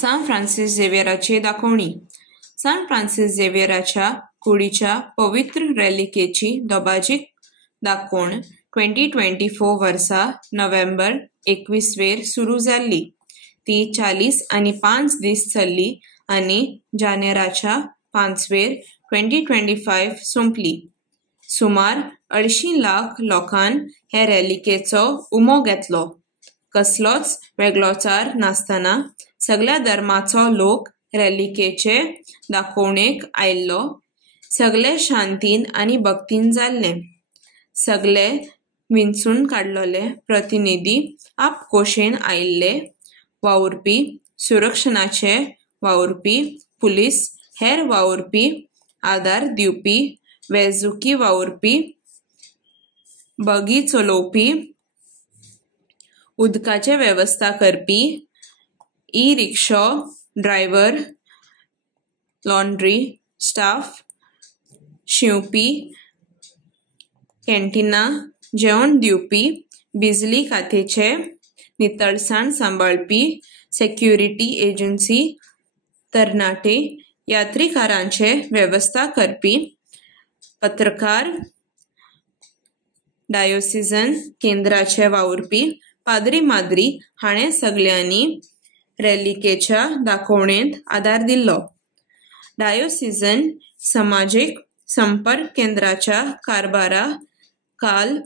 सान फ्रान्सिस झेवियराची दाखवणी. सान फ्रान्सिस झेवियराच्या कुडीच्या पवित्र रेलिकेची दोबाजीक दाखोवण 2024 वर्सा नोव्हेंबर 21 सुरू जाल्ली. ती 40 आनी 5 दीस चल्ली आनी जानेराच्या 5 2025 सोंपली. सुमार 250 लाख लोकांन हे रेलिकेचो उमो घेतलो. कसलोच वेगळोचार नासतना सगळ्या धर्माचो लोक रेलिकेचे दाखोवणेक आयिल्लो. सगळे शांतीन आनी भक्तीन जाल्ले. सगळे विंचून काडलोले प्रतिनिधी आपकोशेन आयिल्ले वावुरपी, सुरक्षणाचे वावुरपी, पुलीस, हेर वावुरपी, आदार दिवपी, वेंचणुकी वावुरपी, बगी चलोवपी, उदकाचे वेवस्था करपी, ई-रिक्षा ड्रायव्हर, लॉन्ड्री स्टाफ, शिंवपी, कॅन्टीना, जेवण दिवपी, बिजली खात्याचे, नितळसाण सांबाळपी, सेक्युरिटी एजन्सी, तरणाटे, यात्रीकारांचे वेवस्था करपी, पत्रकार, डायोसिजन केंद्राचे वावुरपी, पाद्री माद्री हाणें सगळ्यांनी रेलिकेच्या दाखोवणेंत आदार दिल्लो. डायोसिजन समाजीक संपर्क केंद्राच्या कारभारा काल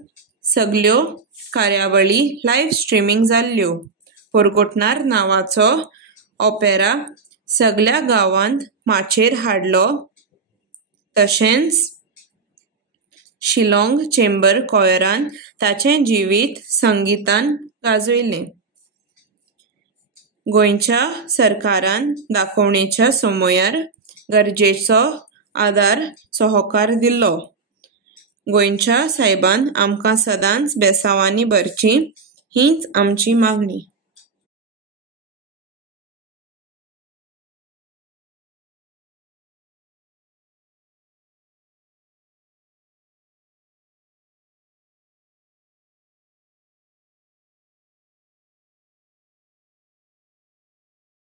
सगळ्यो कार्यावळी लायव्ह स्ट्रीमिंग जाल्ल्यो. पोरगोटनार नांवाचो ऑपेरा सगळ्या गांवांत माचयेर हाडलो. तशेंच शिलाँग चेंबर कॉयरान ताचें जिवीत संगीतान गाजयलें. गोंयच्या सरकारान दाखोवणेच्या समयार गरजेचो आदार सहकार दिल्लो. गोंयच्या सायबान आमकां सदांच बेसांवांनी भरची हीच आमची मागणी.